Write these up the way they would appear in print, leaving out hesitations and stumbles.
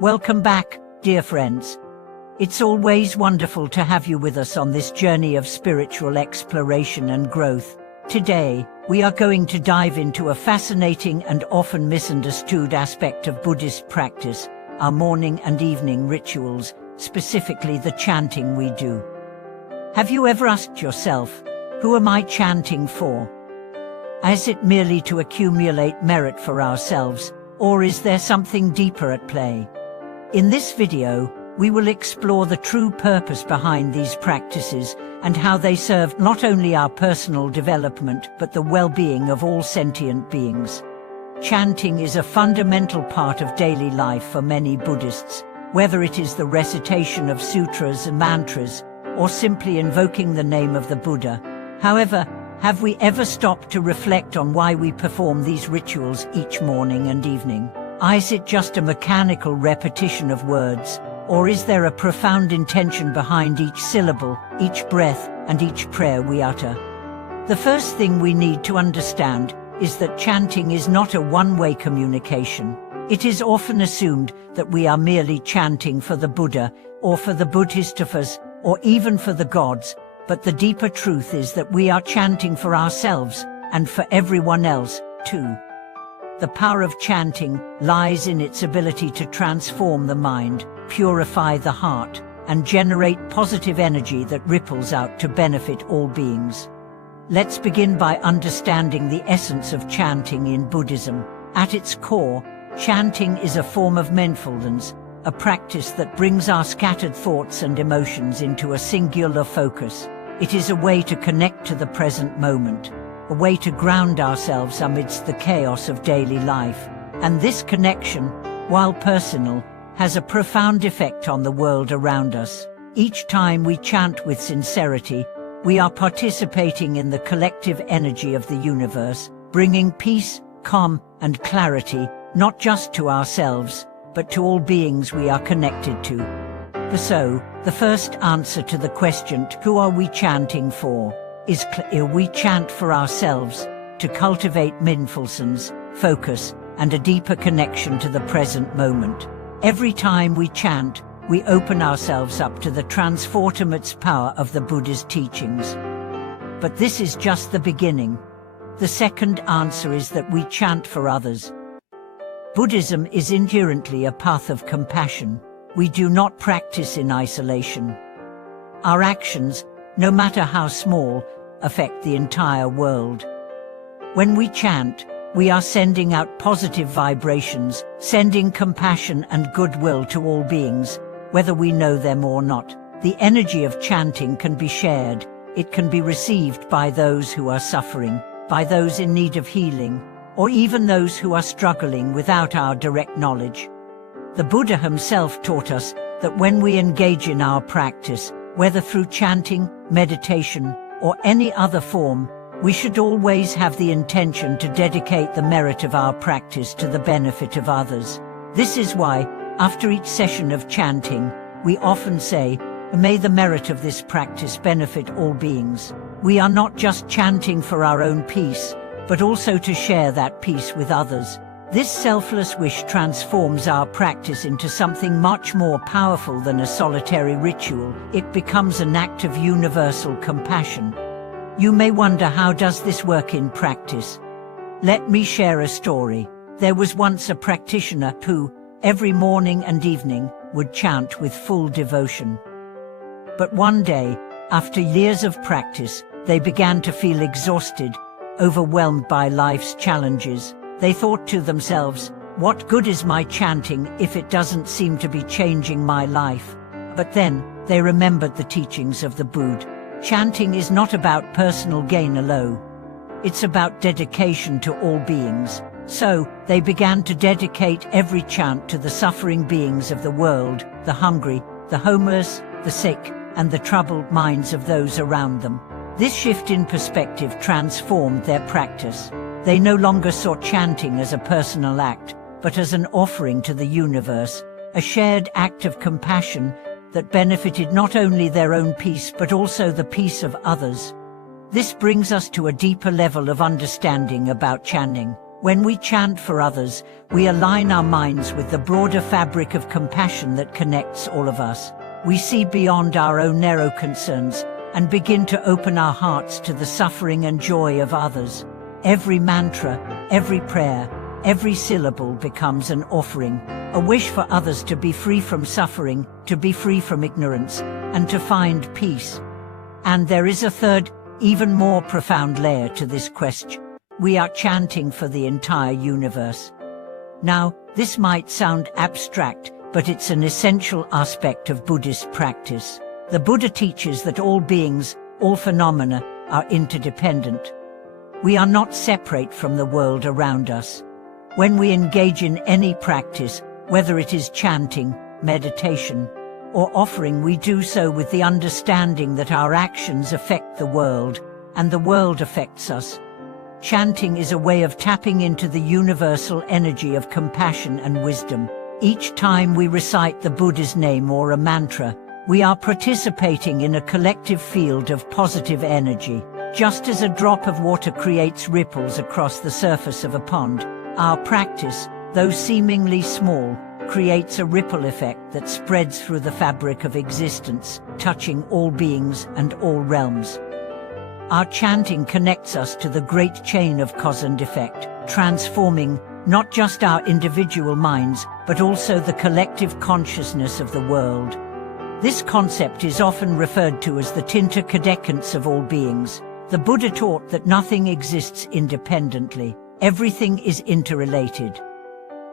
Welcome back, dear friends. It's always wonderful to have you with us on this journey of spiritual exploration and growth. Today, we are going to dive into a fascinating and often misunderstood aspect of Buddhist practice, our morning and evening rituals, specifically the chanting we do. Have you ever asked yourself, who am I chanting for? Is it merely to accumulate merit for ourselves, or is there something deeper at play? In this video, we will explore the true purpose behind these practices and how they serve not only our personal development but the well-being of all sentient beings. Chanting is a fundamental part of daily life for many Buddhists, whether it is the recitation of sutras and mantras or simply invoking the name of the Buddha. However, have we ever stopped to reflect on why we perform these rituals each morning and evening? Is it just a mechanical repetition of words, or is there a profound intention behind each syllable, each breath, and each prayer we utter? The first thing we need to understand is that chanting is not a one-way communication. It is often assumed that we are merely chanting for the Buddha, or for the Bodhisattvas, or even for the gods, but the deeper truth is that we are chanting for ourselves, and for everyone else, too. The power of chanting lies in its ability to transform the mind, purify the heart, and generate positive energy that ripples out to benefit all beings. Let's begin by understanding the essence of chanting in Buddhism. At its core, chanting is a form of mindfulness, a practice that brings our scattered thoughts and emotions into a singular focus. It is a way to connect to the present moment, a way to ground ourselves amidst the chaos of daily life. And this connection, while personal, has a profound effect on the world around us. Each time we chant with sincerity, we are participating in the collective energy of the universe, bringing peace, calm, and clarity, not just to ourselves, but to all beings we are connected to. So, the first answer to the question, who are we chanting for, is clear. We chant for ourselves, to cultivate mindfulness, focus, and a deeper connection to the present moment. Every time we chant, we open ourselves up to the transformative power of the Buddha's teachings. But this is just the beginning. The second answer is that we chant for others. Buddhism is inherently a path of compassion. We do not practice in isolation. Our actions, no matter how small, affect the entire world. When we chant, we are sending out positive vibrations, sending compassion and goodwill to all beings, whether we know them or not. The energy of chanting can be shared. It can be received by those who are suffering, by those in need of healing, or even those who are struggling without our direct knowledge. The Buddha himself taught us that when we engage in our practice, whether through chanting, meditation, or any other form, we should always have the intention to dedicate the merit of our practice to the benefit of others. This is why, after each session of chanting, we often say, "May the merit of this practice benefit all beings." We are not just chanting for our own peace, but also to share that peace with others. This selfless wish transforms our practice into something much more powerful than a solitary ritual. It becomes an act of universal compassion. You may wonder, how does this work in practice? Let me share a story. There was once a practitioner who, every morning and evening, would chant with full devotion. But one day, after years of practice, they began to feel exhausted, overwhelmed by life's challenges. They thought to themselves, "What good is my chanting if it doesn't seem to be changing my life?" But then, they remembered the teachings of the Buddha. Chanting is not about personal gain alone. It's about dedication to all beings. So, they began to dedicate every chant to the suffering beings of the world, the hungry, the homeless, the sick, and the troubled minds of those around them. This shift in perspective transformed their practice. They no longer saw chanting as a personal act, but as an offering to the universe, a shared act of compassion that benefited not only their own peace but also the peace of others. This brings us to a deeper level of understanding about chanting. When we chant for others, we align our minds with the broader fabric of compassion that connects all of us. We see beyond our own narrow concerns and begin to open our hearts to the suffering and joy of others. Every mantra, every prayer, every syllable becomes an offering, a wish for others to be free from suffering, to be free from ignorance, and to find peace. And there is a third, even more profound layer to this question. We are chanting for the entire universe. Now, this might sound abstract, but it's an essential aspect of Buddhist practice. The Buddha teaches that all beings, all phenomena, are interdependent. We are not separate from the world around us. When we engage in any practice, whether it is chanting, meditation, or offering, we do so with the understanding that our actions affect the world, and the world affects us. Chanting is a way of tapping into the universal energy of compassion and wisdom. Each time we recite the Buddha's name or a mantra, we are participating in a collective field of positive energy. Just as a drop of water creates ripples across the surface of a pond, our practice, though seemingly small, creates a ripple effect that spreads through the fabric of existence, touching all beings and all realms. Our chanting connects us to the great chain of cause and effect, transforming not just our individual minds, but also the collective consciousness of the world. This concept is often referred to as the interdependence of all beings. The Buddha taught that nothing exists independently. Everything is interrelated.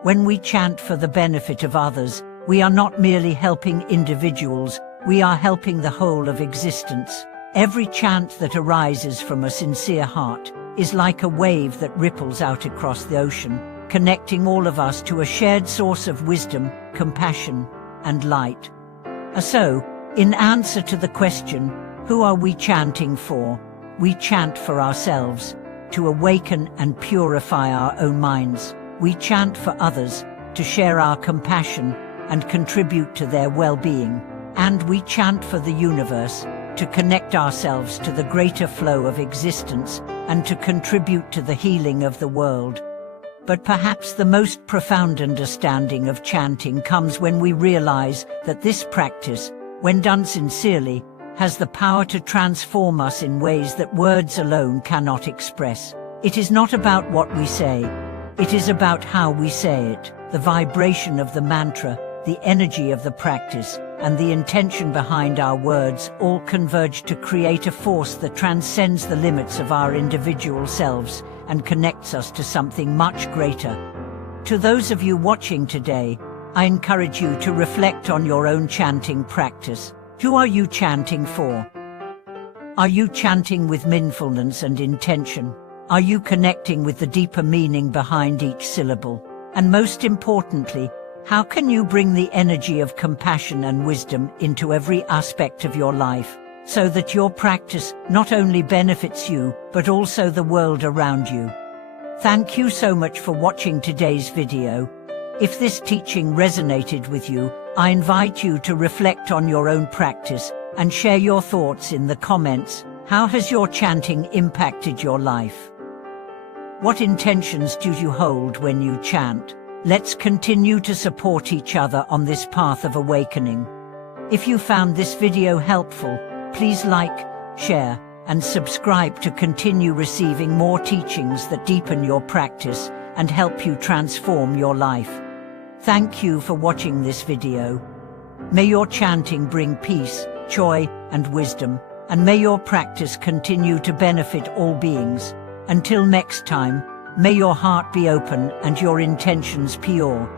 When we chant for the benefit of others, we are not merely helping individuals, we are helping the whole of existence. Every chant that arises from a sincere heart is like a wave that ripples out across the ocean, connecting all of us to a shared source of wisdom, compassion, and light. So, in answer to the question, who are we chanting for? We chant for ourselves, to awaken and purify our own minds. We chant for others, to share our compassion and contribute to their well-being. And we chant for the universe, to connect ourselves to the greater flow of existence and to contribute to the healing of the world. But perhaps the most profound understanding of chanting comes when we realize that this practice, when done sincerely, has the power to transform us in ways that words alone cannot express. It is not about what we say, it is about how we say it. The vibration of the mantra, the energy of the practice, and the intention behind our words all converge to create a force that transcends the limits of our individual selves and connects us to something much greater. To those of you watching today, I encourage you to reflect on your own chanting practice. Who are you chanting for? Are you chanting with mindfulness and intention? Are you connecting with the deeper meaning behind each syllable? And most importantly, how can you bring the energy of compassion and wisdom into every aspect of your life, so that your practice not only benefits you, but also the world around you? Thank you so much for watching today's video. If this teaching resonated with you, I invite you to reflect on your own practice and share your thoughts in the comments. How has your chanting impacted your life? What intentions do you hold when you chant? Let's continue to support each other on this path of awakening. If you found this video helpful, please like, share, and subscribe to continue receiving more teachings that deepen your practice and help you transform your life. Thank you for watching this video. May your chanting bring peace, joy, and wisdom, and may your practice continue to benefit all beings. Until next time, may your heart be open and your intentions pure.